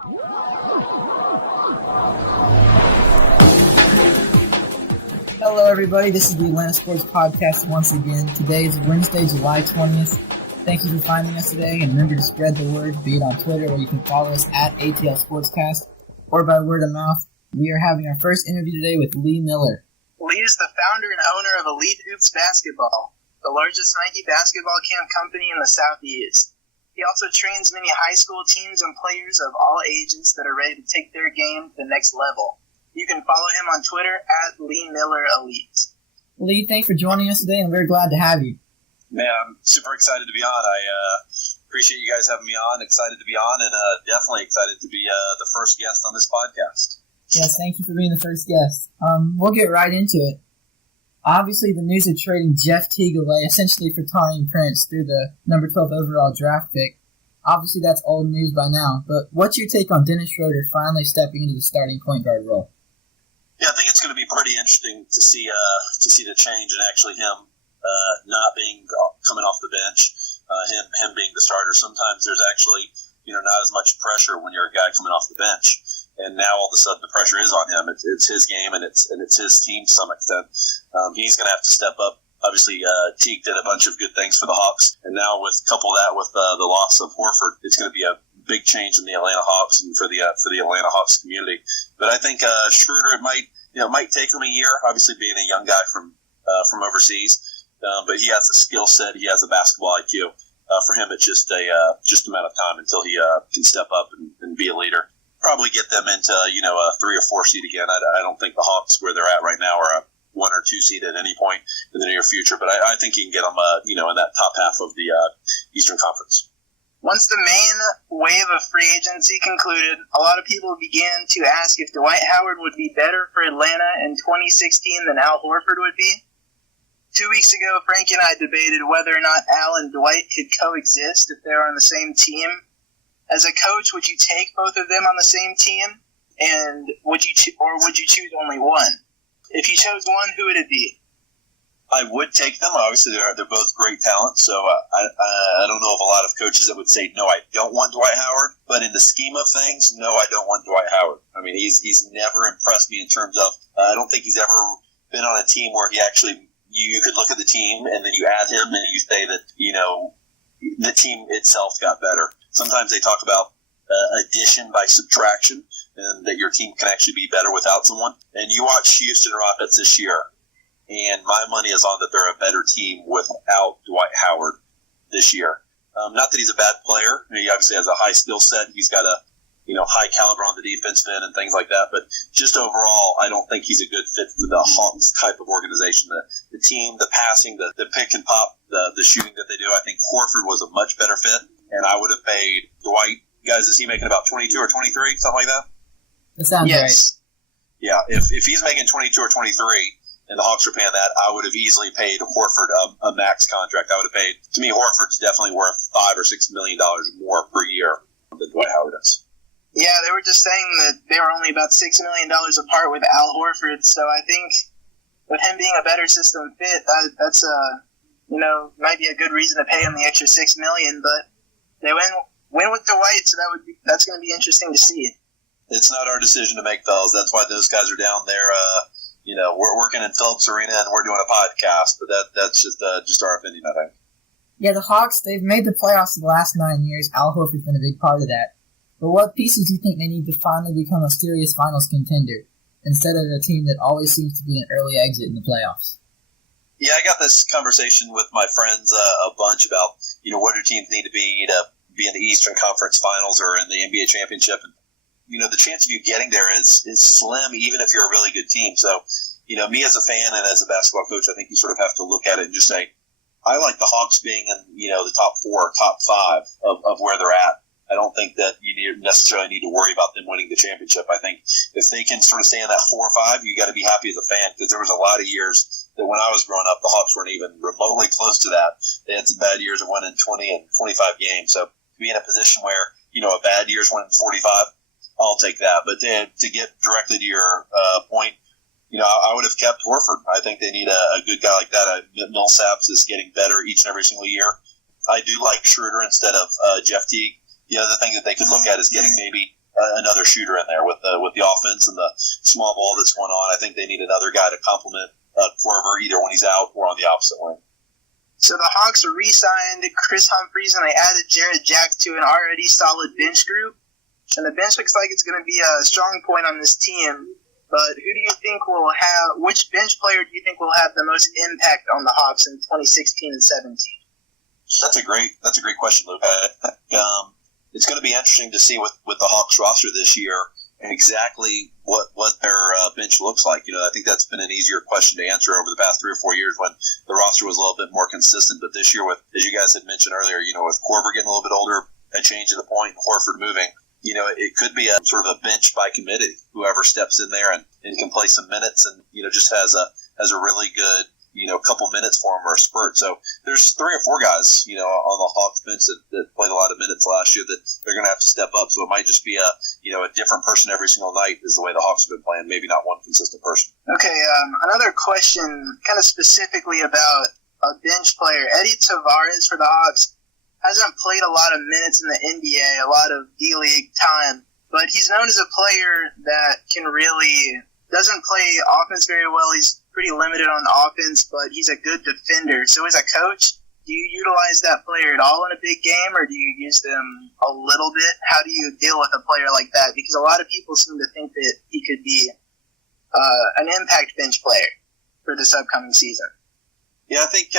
Hello, everybody. This is the Atlanta Sports Podcast once again. Today is Wednesday, July 20th. Thank you for finding us today, and remember to spread the word, be it on Twitter, where you can follow us at ATL Sportscast, or by word of mouth. We are having our first interview today with Lee Miller. Lee is the founder and owner of Elite Hoops Basketball, the largest Nike basketball camp company in the Southeast. He also trains many high school teams and players of all ages that are ready to take their game to the next level. You can follow him on Twitter at Lee Miller Elite. Lee, thanks for joining us today. I'm very glad to have you. Man, I'm super excited to be on. I appreciate you guys having me on. Excited to be on, and definitely excited to be the first guest on this podcast. Yes, thank you for being the first guest. We'll get right into it. Obviously, the news of trading Jeff Teague away, essentially for Taurean Prince, through the number 12 overall draft pick. Obviously, that's old news by now, but what's your take on Dennis Schroeder finally stepping into the starting point guard role? Yeah, I think it's going to be pretty interesting to see the change and actually him not being coming off the bench, him being the starter. Sometimes there's actually not as much pressure when you're a guy coming off the bench. And now all of a sudden the pressure is on him. It's his game and it's his team to some extent. He's going to have to step up. Obviously, Teague did a bunch of good things for the Hawks, and now couple that with the loss of Horford, it's going to be a big change in the Atlanta Hawks and for the Atlanta Hawks community. But I think Schroeder might take him a year. Obviously, being a young guy from overseas, but he has a skill set. He has a basketball IQ. For him, it's just a matter of time until he can step up and be a leader. Probably get them into a 3 or 4 seed again. I don't think the Hawks where they're at right now are a 1 or 2 seed at any point in the near future, but I think you can get them in that top half of the Eastern Conference. Once the main wave of free agency concluded, a lot of people began to ask if Dwight Howard would be better for Atlanta in 2016 than Al Horford would be. 2 weeks ago, Frank and I debated whether or not Al and Dwight could coexist if they were on the same team. As a coach, would you take both of them on the same team, and would you choose only one? If you chose one, who would it be? I would take them. Obviously, they're both great talent, so I don't know of a lot of coaches that would say, no, I don't want Dwight Howard. But in the scheme of things, no, I don't want Dwight Howard. I mean, he's never impressed me in terms of I don't think he's ever been on a team where he actually you could look at the team and then you add him and you say that the team itself got better. Sometimes they talk about addition by subtraction, and that your team can actually be better without someone. And you watch Houston Rockets this year, and my money is on that they're a better team without Dwight Howard this year. Not that he's a bad player. He obviously has a high skill set. He's got a high caliber on the defense end and things like that. But just overall, I don't think he's a good fit for the Hawks type of organization. The team, the passing, the pick and pop, the shooting that they do. I think Horford was a much better fit, and I would have paid Dwight. Guys, is he making about 22 or 23, something like that? That sounds right. Yeah, if he's making 22 or 23 and the Hawks are paying that, I would have easily paid Horford a max contract. I would have paid, to me, Horford's definitely worth $5 or $6 million more per year than Dwight Howard is. Yeah, they were just saying that they were only about $6 million apart with Al Horford, so I think with him being a better system fit, that's might be a good reason to pay him the extra $6 million, but they win with Dwight, so that's going to be interesting to see. It's not our decision to make, fellas. That's why those guys are down there. We're working in Phillips Arena and we're doing a podcast, but that's just our opinion, I think. Yeah, the Hawks, they've made the playoffs the last 9 years. Al Horford's been a big part of that. But what pieces do you think they need to finally become a serious finals contender instead of a team that always seems to be an early exit in the playoffs? Yeah, I got this conversation with my friends a bunch about, what do teams need to be in the Eastern Conference Finals or in the NBA Championship. And, the chance of you getting there is slim, even if you're a really good team. So, me as a fan and as a basketball coach, I think you sort of have to look at it and just say, I like the Hawks being in, the top 4 or top 5 of where they're at. I don't think that you necessarily need to worry about them winning the championship. I think if they can sort of stay in that 4 or 5, you got to be happy as a fan, because there was a lot of years that when I was growing up, the Hawks weren't even remotely close to that. They had some bad years of winning 20 and 25 games. So to be in a position where, a bad year's winning 45, I'll take that. But to get directly to your point, I would have kept Horford. I think they need a good guy like that. Millsaps is getting better each and every single year. I do like Schroeder instead of Jeff Teague. The other thing that they could look at is getting maybe another shooter in there with the offense and the small ball that's going on. I think they need another guy to complement Corver either when he's out or on the opposite wing. So the Hawks re-signed Chris Humphries and they added Jared Jack to an already solid bench group. And the bench looks like it's going to be a strong point on this team. But who do you think which bench player do you think will have the most impact on the Hawks in 2016 and 17? That's a great question, Luke. It's going to be interesting to see with the Hawks roster this year exactly what their bench looks like. I think that's been an easier question to answer over the past 3 or 4 years when the roster was a little bit more consistent. But this year, as you guys had mentioned earlier, with Corver getting a little bit older, a change of the point, and Horford moving, it could be a sort of a bench by committee. Whoever steps in there and can play some minutes and just has a really good couple minutes for him or a spurt. So there's 3 or 4 guys on the Hawks bench that played a lot of minutes last year that they're going to have to step up. So it might just be a different person every single night is the way the Hawks have been playing. Maybe not one consistent person. Okay, another question, kind of specifically about a bench player. Eddie Tavares for the Hawks hasn't played a lot of minutes in the NBA, a lot of D-League time, but he's known as a player that doesn't play offense very well. He's pretty limited on offense, but he's a good defender. So as a coach, do you utilize that player at all in a big game, or do you use them a little bit? How do you deal with a player like that? Because a lot of people seem to think that he could be an impact bench player for this upcoming season. Yeah, I think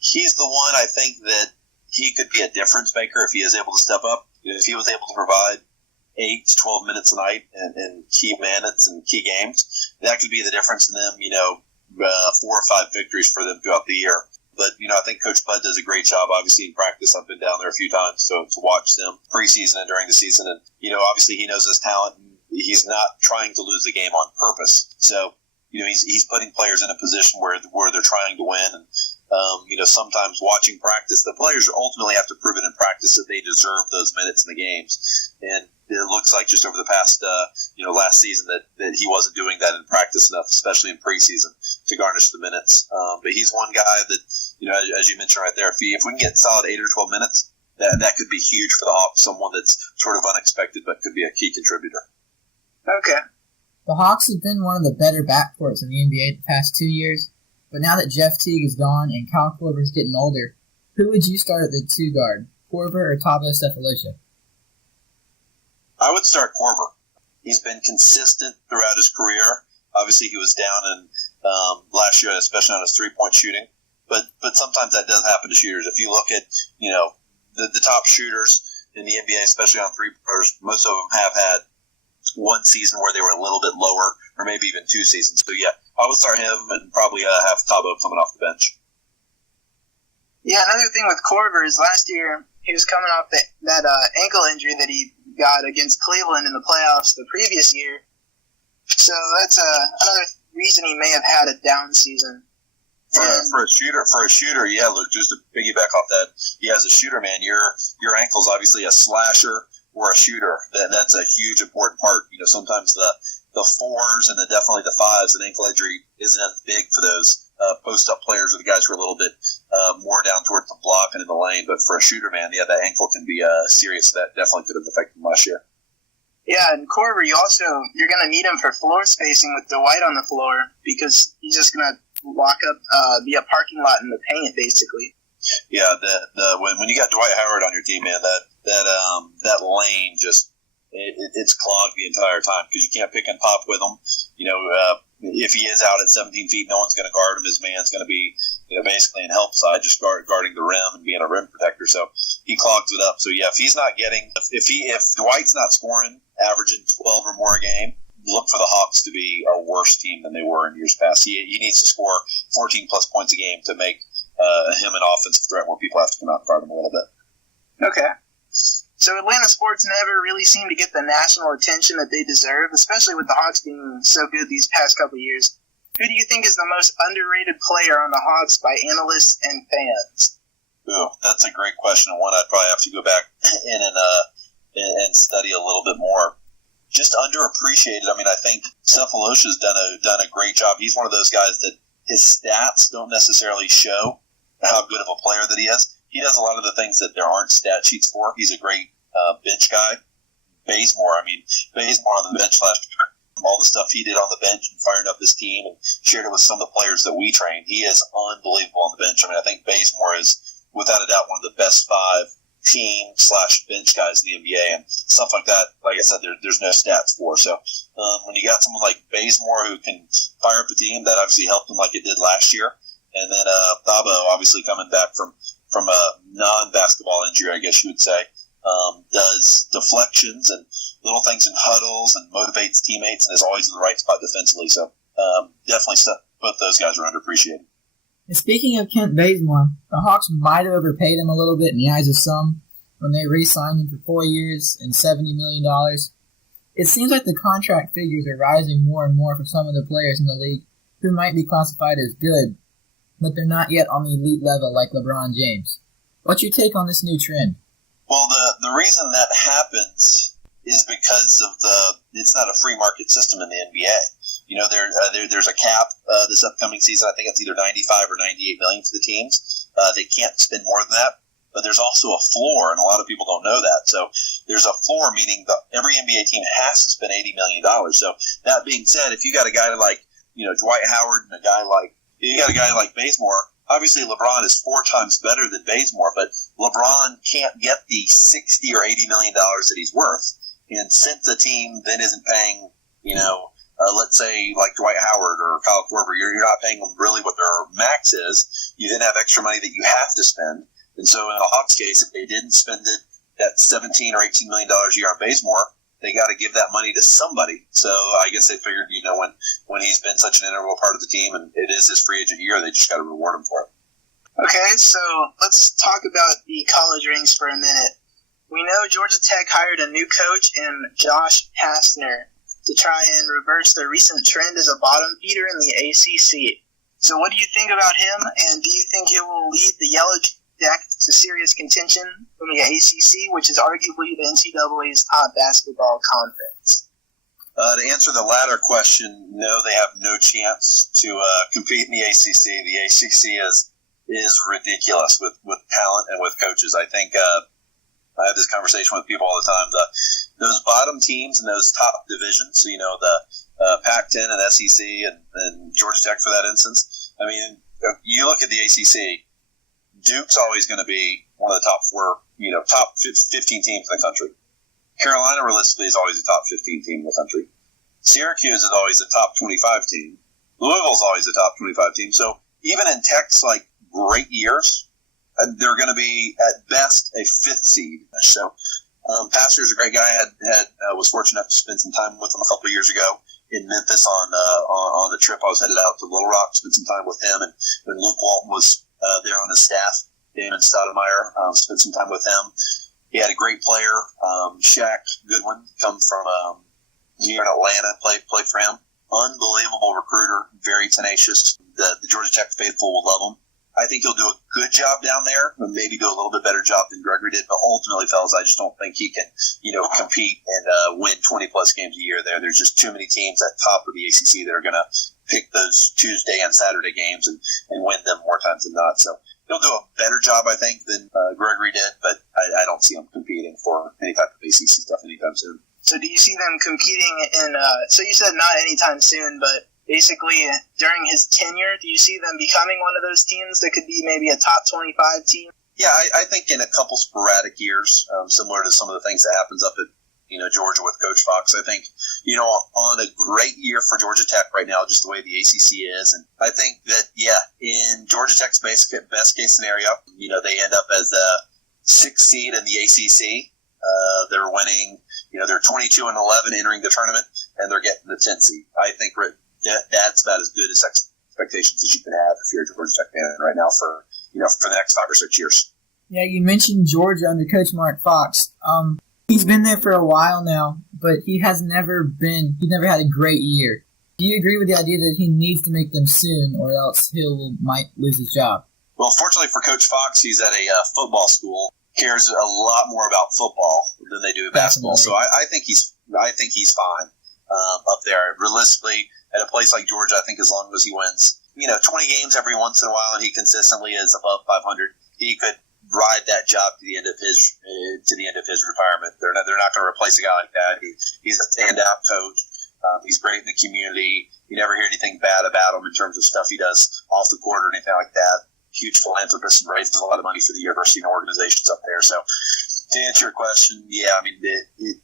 he's the one. I think that he could be a difference maker if he is able to step up. If he was able to provide 8 to 12 minutes a night in key minutes and key games, that could be the difference in them, 4 or 5 victories for them throughout the year. But, I think Coach Bud does a great job, obviously, in practice. I've been down there a few times to watch them preseason and during the season. And, obviously he knows his talent. And he's not trying to lose the game on purpose. So, he's putting players in a position where they're trying to win. And, sometimes watching practice, the players ultimately have to prove it in practice that they deserve those minutes in the games. And it looks like just over the past, last season that he wasn't doing that in practice enough, especially in preseason, to garnish the minutes. But he's one guy that, as you mentioned right there, if we can get solid 8 or 12 minutes, that could be huge for the Hawks, someone that's sort of unexpected but could be a key contributor. Okay. The Hawks have been one of the better backcourts in the NBA the past 2 years, but now that Jeff Teague is gone and Kyle Korver's getting older, who would you start at the 2 guard, Korver or Thabo Sefolosha? I would start Korver. He's been consistent throughout his career. Obviously, he was down in last year, especially on his 3-point shooting. But sometimes that does happen to shooters. If you look at the top shooters in the NBA, especially on 3-pointers, most of them have had one season where they were a little bit lower, or maybe even 2 seasons. So yeah, I would start him and probably have Thabo coming off the bench. Yeah, another thing with Korver is last year he was coming off that ankle injury that he got against Cleveland in the playoffs the previous year. So that's another reason he may have had a down season. For a shooter, yeah, Luke, just to piggyback off that, yeah, as a shooter, man, your ankle's obviously a slasher or a shooter. That's a huge important part. Sometimes the 4s and definitely the 5s, an ankle injury isn't as big for those post-up players or the guys who are a little bit more down towards the block and in the lane. But for a shooter, man, yeah, that ankle can be serious. That definitely could have affected him last year. Yeah, and Korver, you're going to need him for floor spacing with Dwight on the floor because he's just going to lock up, be a parking lot in the paint, basically. Yeah, when you got Dwight Howard on your team, man, that lane just it's clogged the entire time because you can't pick and pop with him. If he is out at 17 feet, no one's going to guard him. His man's going to be basically in help side, just guarding the rim and being a rim protector. So he clogs it up. So yeah, if he's not getting, if Dwight's not scoring, averaging 12 or more a game, look for the Hawks to be a worse team than they were in years past. He needs to score 14 plus points a game to make him an offensive threat where people have to come out and guard him a little bit. Okay. So Atlanta sports never really seem to get the national attention that they deserve, especially with the Hawks being so good these past couple of years. Who do you think is the most underrated player on the Hawks by analysts and fans? Ooh, that's a great question, and one I'd probably have to go back in and study a little bit more. Just underappreciated. I mean, I think Sefolosha's done a great job. He's one of those guys that his stats don't necessarily show how good of a player that he is. He does a lot of the things that there aren't stat sheets for. He's a great bench guy, Bazemore. I mean, Bazemore on the bench last year, all the stuff he did on the bench and firing up his team and shared it with some of the players that we trained. He is unbelievable on the bench. I mean, I think Bazemore is, without a doubt, one of the best 5 team/bench guys in the NBA, and stuff like that, like I said, there's no stats for. So when you got someone like Bazemore who can fire up the team, that obviously helped him like it did last year. And then Thabo, obviously coming back from a non-basketball injury, I guess you would say, does deflections and little things in huddles and motivates teammates and is always in the right spot defensively. So definitely both those guys are underappreciated. And speaking of Kent Bazemore, the Hawks might have overpaid him a little bit in the eyes of some when they re-signed him for 4 years and $70 million. It seems like the contract figures are rising more and more for some of the players in the league who might be classified as good, but they're not yet on the elite level like LeBron James. What's your take on this new trend? Well, the reason that happens is because of it's not a free market system in the NBA. You know, there's a cap this upcoming season. I think it's either 95 or 98 million for the teams. They can't spend more than that. But there's also a floor, and a lot of people don't know that. So there's a floor, meaning every NBA team has to spend $80 million. So that being said, if you got a guy like, Dwight Howard and you got a guy like Bazemore, obviously LeBron is 4 times better than Bazemore, but LeBron can't get the $60 or $80 million that he's worth. And since the team then isn't paying, let's say like Dwight Howard or Kyle Korver, you're not paying them really what their max is. You then have extra money that you have to spend. And so in the Hawks case, if they didn't spend that $17 or $18 million a year on Bazemore, they got to give that money to somebody. So I guess they figured, when he's been such an integral part of the team and it is his free agent year, they just got to reward him for it. Okay, so let's talk about the college ranks for a minute. We know Georgia Tech hired a new coach in Josh Pastner to try and reverse their recent trend as a bottom feeder in the ACC. So what do you think about him, and do you think he will lead the Yellow Jackets to serious contention from the ACC, which is arguably the NCAA's top basketball conference? To answer the latter question, no, they have no chance to compete in the ACC. The ACC is ridiculous with talent and with coaches. I think I have this conversation with people all the time. Those bottom teams in those top divisions, so the Pac-10 and SEC and Georgia Tech for that instance. I mean, you look at the ACC. Duke's always going to be one of the top 4, top 15 teams in the country. Carolina, realistically, is always a top 15 team in the country. Syracuse is always a top 25 team. Louisville's always a top 25 team. So even in Tech's great years, they're going to be at best a 5th seed. So Pastor's a great guy. Was fortunate enough to spend some time with him a couple of years ago in Memphis on a trip. I was headed out to Little Rock, spent some time with him, and when Luke Walton was there on his staff, Damon Stoudemire, spent some time with him. He had a great player, Shaq Goodwin, come from here in Atlanta, played for him. Unbelievable recruiter, very tenacious. The Georgia Tech faithful will love him. I think he'll do a good job down there, and maybe do a little bit better job than Gregory did. But ultimately, fellas, I just don't think he can, compete and win 20-plus games a year there. There's just too many teams at top of the ACC that are going to pick those Tuesday and Saturday games and win them more times than not. So he'll do a better job, I think, than Gregory did, but I don't see him competing for any type of ACC stuff anytime soon. So do you see them competing in, so you said not anytime soon, but basically during his tenure, do you see them becoming one of those teams that could be maybe a top 25 team? Yeah, I think in a couple sporadic years, similar to some of the things that happens up at Georgia with Coach Fox. I think on a great year for Georgia Tech right now, just the way the ACC is, and I think that in Georgia Tech's best case scenario, they end up as a 6th seed in the ACC. They're winning, they're 22-11 entering the tournament, and they're getting the 10th seed. I think that's about as good as expectations as you can have if you're a Georgia Tech fan right now for the next 5 or 6 years. Yeah, you mentioned Georgia under Coach Mark Fox. He's been there for a while now, but he's never had a great year. Do you agree with the idea that he needs to make them soon, or else might lose his job? Well, fortunately for Coach Fox, he's at a football school. Cares a lot more about football than they do basketball. So I think he's fine up there. Realistically, at a place like Georgia, I think as long as he wins, 20 games every once in a while, and he consistently is above 500, he could ride that job to the end of his retirement. They're not going to replace a guy like that. He's a standout coach. He's great in the community. You never hear anything bad about him in terms of stuff he does off the court or anything like that. Huge philanthropist and raises a lot of money for the university and organizations up there. So to answer your question, yeah, I mean,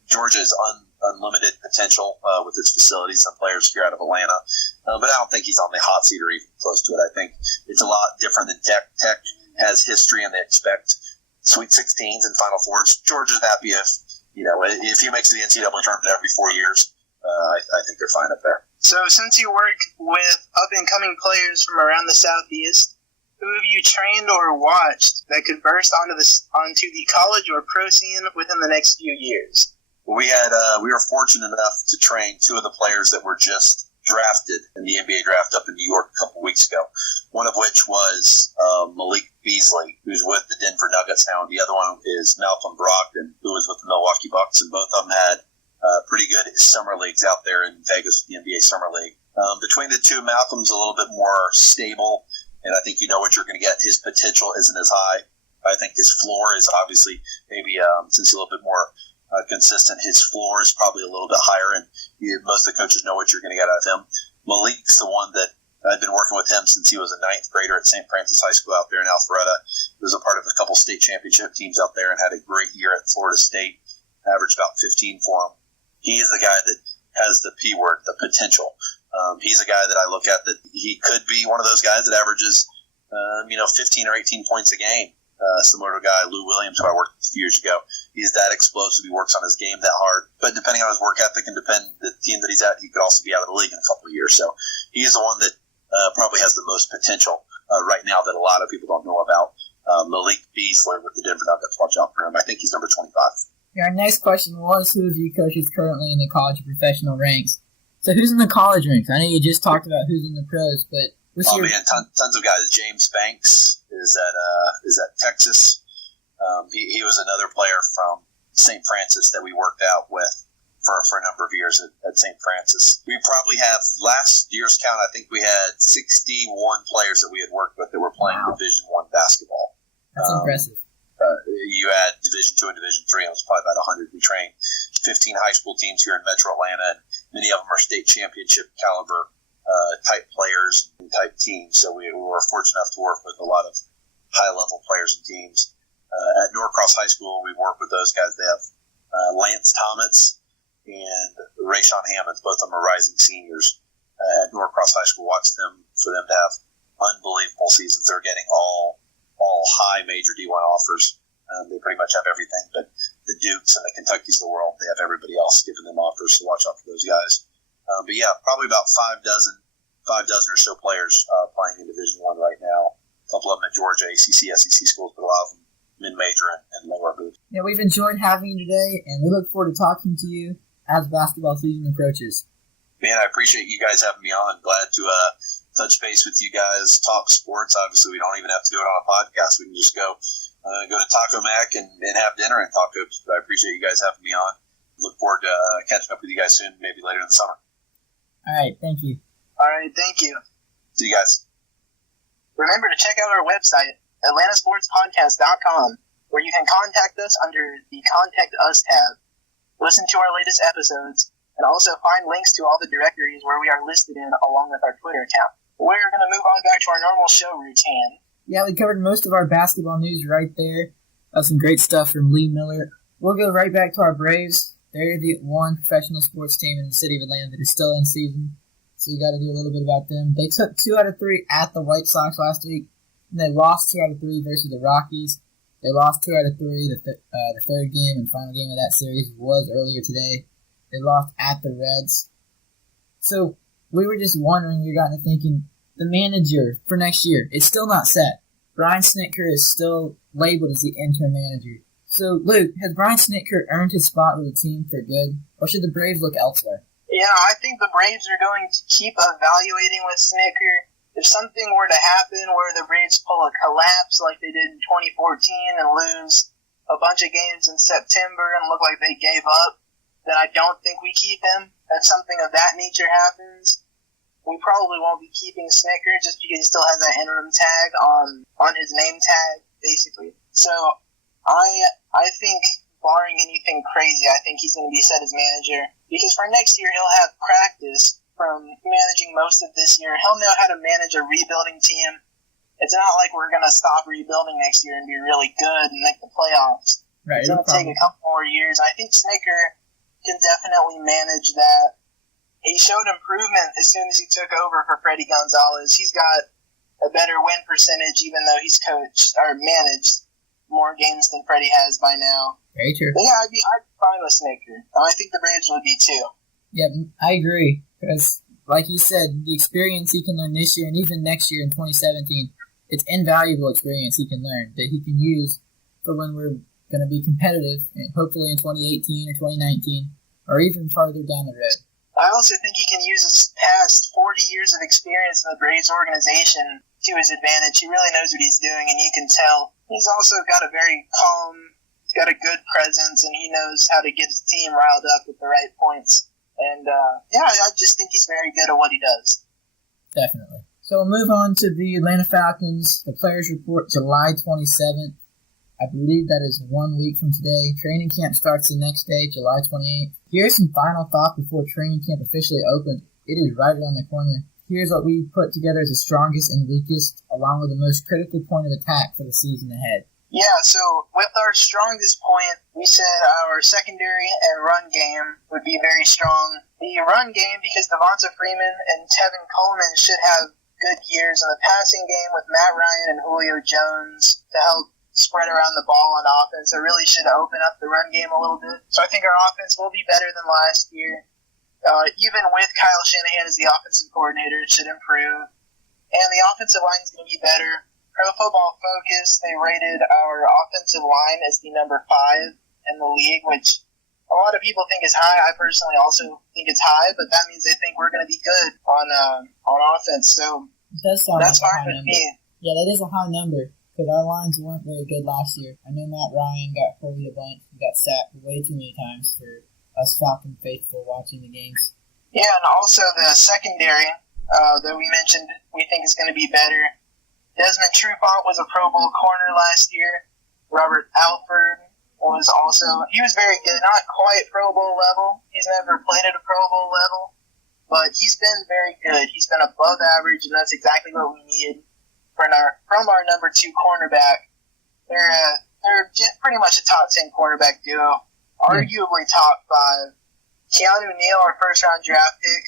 Georgia is unlimited potential with its facilities and players here out of Atlanta. But I don't think he's on the hot seat or even close to it. I think it's a lot different than Tech. Tech has history and they expect Sweet 16s and Final Fours. Georgia's happy if he makes the NCAA tournament every 4 years. I think they're fine up there. So since you work with up-and-coming players from around the Southeast, who have you trained or watched that could burst onto the college or pro scene within the next few years? We were fortunate enough to train two of the players that were just drafted in the NBA draft up in New York a couple weeks ago. One of which was Malik Beasley, who's with the Denver Nuggets now, and the other one is Malcolm Brogdon, who was with the Milwaukee Bucks, and both of them had pretty good summer leagues out there in Vegas, the NBA Summer League. Between the two, Malcolm's a little bit more stable, and I think you know what you're going to get. His potential isn't as high. I think his floor is obviously maybe since he's a little bit more consistent, his floor is probably a little bit higher, and most of the coaches know what you're going to get out of him. Malik's the one that I've been working with him since he was a ninth grader at St. Francis High School out there in Alpharetta. He was a part of a couple state championship teams out there and had a great year at Florida State, averaged about 15 for him. He is the guy that has the P word, the potential. He's a guy that I look at that he could be one of those guys that averages, 15 or 18 points a game, similar to a guy, Lou Williams, who I worked with a few years ago. He's that explosive. He works on his game that hard. But depending on his work ethic and depending on the team that he's at, he could also be out of the league in a couple of years. So he is the one that probably has the most potential right now that a lot of people don't know about. Malik Beasley with the Denver Nuggets. Watch out for him. I think he's number 25. Yeah, our next question was, who of you coaches currently in the college professional ranks? So who's in the college ranks? I know you just talked about who's in the pros, but what's your... man, tons of guys. James Banks is at Texas. He was another player from St. Francis that we worked out with for a number of years at St. Francis. We probably have, last year's count, I think we had 61 players that we had worked with that were playing Division I basketball. That's impressive. You add Division II and Division III, and it was probably about 100. We trained 15 high school teams here in Metro Atlanta, and many of them are state championship caliber type players and type teams. So we were fortunate enough to work with a lot of high-level players and teams. At Norcross High School, we work with those guys. They have Lance Thomas and Rayshawn Hammonds. Both of them are rising seniors at Norcross High School. Watch them for them to have unbelievable seasons. They're getting all high major D1 offers. They pretty much have everything, but the Dukes and the Kentuckys of the world, they have everybody else giving them offers, so watch out for those guys. But yeah, probably about 5 dozen or so players playing in Division I right now. A couple of them at Georgia, ACC, SEC schools, but a lot of them mid-major and lower booth. Yeah, we've enjoyed having you today, and we look forward to talking to you as basketball season approaches. Man, I appreciate you guys having me on. Glad to touch base with you guys, talk sports. Obviously, we don't even have to do it on a podcast. We can just go to Taco Mac and have dinner and talk hoops. But I appreciate you guys having me on. Look forward to catching up with you guys soon, maybe later in the summer. All right, thank you. All right, thank you. See you guys. Remember to check out our website, atlantasportspodcast.com, where you can contact us under the Contact Us tab, listen to our latest episodes, and also find links to all the directories where we are listed in along with our Twitter account. We're going to move on back to our normal show routine. Yeah, we covered most of our basketball news right there. That's some great stuff from Lee Miller. We'll go right back to our Braves. They're the one professional sports team in the city of Atlanta that is still in season, so we got to do a little bit about them. They took 2 out of 3 at the White Sox last week, and they lost 2 out of 3 versus the Rockies. They lost 2 out of 3. The third game and final game of that series was earlier today. They lost at the Reds. So we were just wondering, we got to thinking, the manager for next year, it's still not set. Brian Snitker is still labeled as the interim manager. So, Luke, has Brian Snitker earned his spot with the team for good, or should the Braves look elsewhere? Yeah, I think the Braves are going to keep evaluating with Snitker. If something were to happen where the Braves pull a collapse like they did in 2014 and lose a bunch of games in September and look like they gave up, then I don't think we keep him. If something of that nature happens, we probably won't be keeping Snitker just because he still has that interim tag on his name tag, basically. So I think, barring anything crazy, I think he's going to be set as manager. Because for next year, he'll have practice from managing most of this year. He'll know how to manage a rebuilding team. It's not like we're going to stop rebuilding next year and be really good and make the playoffs. Right. It's going to take a couple more years. I think Snicker can definitely manage that. He showed improvement as soon as he took over for Freddie Gonzalez. He's got a better win percentage, even though he's coached or managed more games than Freddie has by now. Very true. But yeah, I'd be fine with Snicker. I think the Braves would be too. Yeah, I agree. Because, like you said, the experience he can learn this year and even next year in 2017, it's invaluable experience he can learn that he can use for when we're going to be competitive, and hopefully in 2018 or 2019, or even farther down the road. I also think he can use his past 40 years of experience in the Braves organization to his advantage. He really knows what he's doing, and you can tell. He's also got a very calm, he's got a good presence, and he knows how to get his team riled up at the right points. And, I just think he's very good at what he does. Definitely. So we'll move on to the Atlanta Falcons. The Players Report, July 27th. I believe that is 1 week from today. Training camp starts the next day, July 28th. Here's some final thoughts before training camp officially opens. It is right around the corner. Here's what we put together as the strongest and weakest, along with the most critical point of attack for the season ahead. Yeah, so with our strongest point, we said our secondary and run game would be very strong. The run game, because Devonta Freeman and Tevin Coleman should have good years in the passing game with Matt Ryan and Julio Jones to help spread around the ball on offense. It really should open up the run game a little bit. So I think our offense will be better than last year. Even with Kyle Shanahan as the offensive coordinator, it should improve. And the offensive line is going to be better. Pro Football Focus, they rated our offensive line as the number 5 in the league, which a lot of people think is high. I personally also think it's high, but that means they think we're going to be good on offense. So that's fine with me. Yeah, that is a high number. Because our lines weren't very good last year. I know Matt Ryan got hurt a bunch. He got sacked way too many times for us Falcon faithful watching the games. Yeah, and also the secondary that we mentioned we think is going to be better. Desmond Trufant was a Pro Bowl corner last year. Robert Alford was he was very good. Not quite Pro Bowl level. He's never played at a Pro Bowl level. But he's been very good. He's been above average, and that's exactly what we need. From our number 2 cornerback. They're pretty much a top 10 cornerback duo, arguably top 5. Keanu Neal, our first-round draft pick,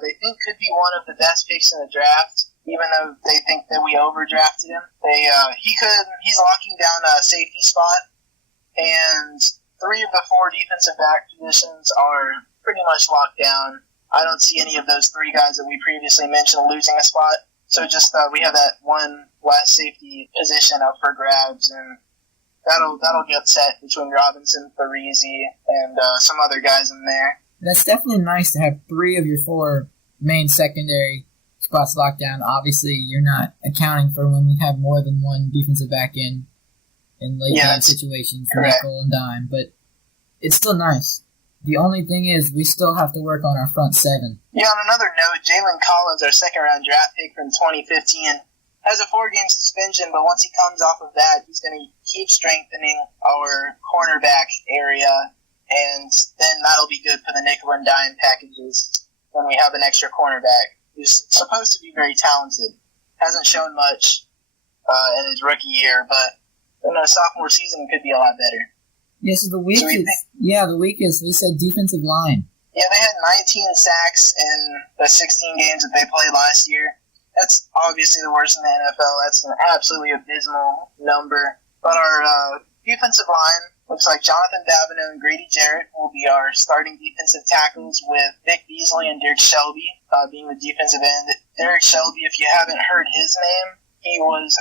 they think could be one of the best picks in the draft, even though they think that we overdrafted him. He's locking down a safety spot, and 3 of the 4 defensive back positions are pretty much locked down. I don't see any of those 3 guys that we previously mentioned losing a spot. So just we have that one last safety position up for grabs, and that'll get set between Robinson, Parisi, and some other guys in there. That's definitely nice to have 3 of your 4 main secondary spots locked down. Obviously, you're not accounting for when we have more than one defensive back in late game situations, nickel and dime, but it's still nice. The only thing is, we still have to work on our front 7. Yeah, on another note, Jalen Collins, our second-round draft pick from 2015, has a 4-game suspension, but once he comes off of that, he's going to keep strengthening our cornerback area, and then that'll be good for the nickel and dime packages when we have an extra cornerback who's supposed to be very talented. Hasn't shown much in his rookie year, but sophomore season could be a lot better. Yeah, so the weakest, they said defensive line. Yeah, they had 19 sacks in the 16 games that they played last year. That's obviously the worst in the NFL. That's an absolutely abysmal number. But our defensive line looks like Jonathan Babineau and Grady Jarrett will be our starting defensive tackles, with Vic Beasley and Derek Shelby being the defensive end. Derek Shelby, if you haven't heard his name, he was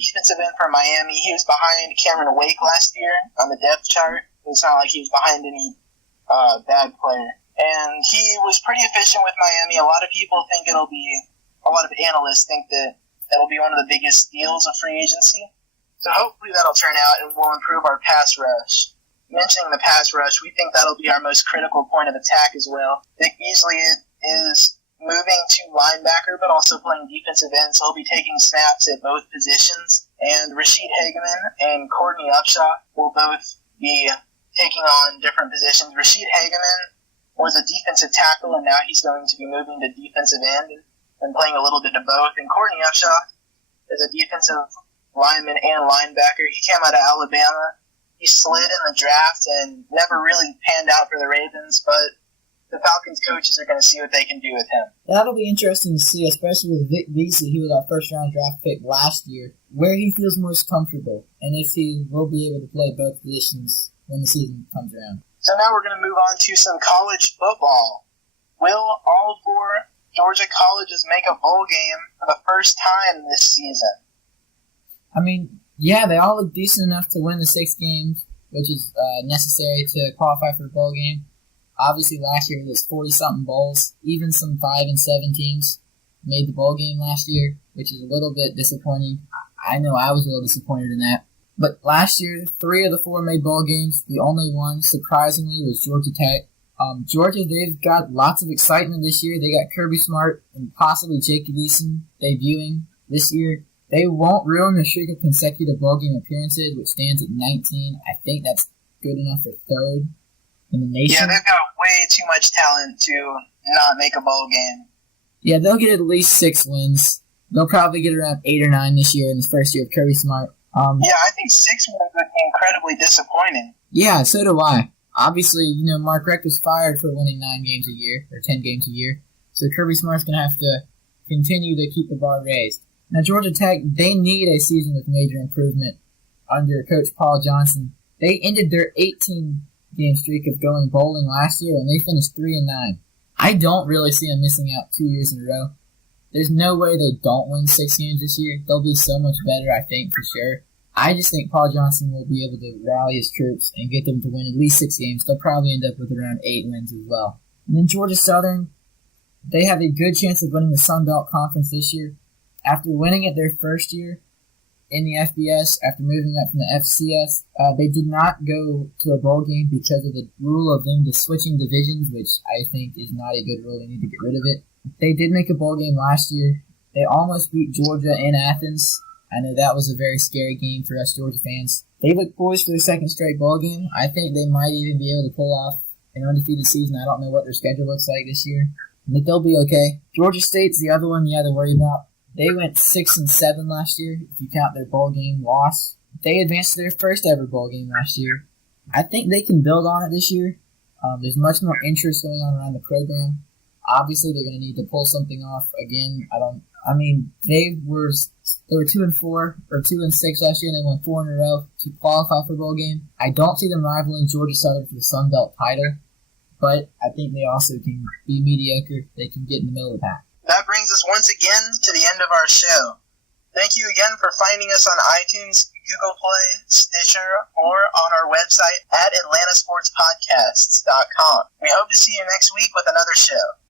defensive end for Miami. He was behind Cameron Wake last year on the depth chart. It's not like he was behind any bad player. And he was pretty efficient with Miami. A lot of analysts think that it'll be one of the biggest deals of free agency. So hopefully that'll turn out and will improve our pass rush. Mentioning the pass rush, we think that'll be our most critical point of attack as well. Vic Beasley is moving to linebacker, but also playing defensive end, so he'll be taking snaps at both positions. And Rashid Hageman and Courtney Upshaw will both be taking on different positions. Rashid Hageman was a defensive tackle, and now he's going to be moving to defensive end and playing a little bit of both. And Courtney Upshaw is a defensive lineman and linebacker. He came out of Alabama. He slid in the draft and never really panned out for the Ravens, but the Falcons coaches are going to see what they can do with him. That'll be interesting to see, especially with Vic Beasley. He was our first-round draft pick last year, where he feels most comfortable, and if he will be able to play both positions when the season comes around. So now we're going to move on to some college football. Will all four Georgia colleges make a bowl game for the first time this season? I mean, yeah, they all look decent enough to win the 6 games, which is necessary to qualify for a bowl game. Obviously, last year there's 40-something bowls. Even some 5 and 7 teams made the bowl game last year, which is a little bit disappointing. I know I was a little disappointed in that. But last year, 3 of the 4 made bowl games. The only one, surprisingly, was Georgia Tech. Georgia, they've got lots of excitement this year. They got Kirby Smart and possibly Jacob Eason debuting this year. They won't ruin the streak of consecutive bowl game appearances, which stands at 19. I think that's good enough for 3rd in the nation. Yeah, they've got way too much talent to not make a bowl game. Yeah, they'll get at least 6 wins. They'll probably get around 8 or 9 this year in the first year of Kirby Smart. Yeah, I think 6 wins would be incredibly disappointing. Yeah, so do I. Obviously, Mark Richt was fired for winning 9 games a year, or 10 games a year. So Kirby Smart's going to have to continue to keep the bar raised. Now, Georgia Tech, they need a season with major improvement under Coach Paul Johnson. They ended their 18-game streak of going bowling last year, and they finished 3-9. I don't really see them missing out 2 years in a row. There's no way they don't win 6 games this year. They'll be so much better, I think, for sure. I just think Paul Johnson will be able to rally his troops and get them to win at least 6 games. They'll probably end up with around 8 wins as well. And then Georgia Southern, they have a good chance of winning the Sun Belt Conference this year. After winning it their first year in the FBS, after moving up from the FCS, they did not go to a bowl game because of the rule of them just switching divisions, which I think is not a good rule. They need to get rid of it. They did make a bowl game last year. They almost beat Georgia in Athens. I know that was a very scary game for us Georgia fans. They look poised for their 2nd straight bowl game. I think they might even be able to pull off an undefeated season. I don't know what their schedule looks like this year, but they'll be okay. Georgia State's the other one you have to worry about. They went 6-7 last year, if you count their bowl game loss. They advanced to their first ever bowl game last year. I think they can build on it this year. There's much more interest going on around the program. Obviously, they're going to need to pull something off again. They were 2-4 or 2-6 last year, and they won 4 in a row to qualify for a bowl game. I don't see them rivaling Georgia Southern for the Sun Belt title, but I think they also can be mediocre. They can get in the middle of the pack. That brings us once again to the end of our show. Thank you again for finding us on iTunes, Google Play, Stitcher, or on our website at AtlantaSportsPodcasts.com. We hope to see you next week with another show.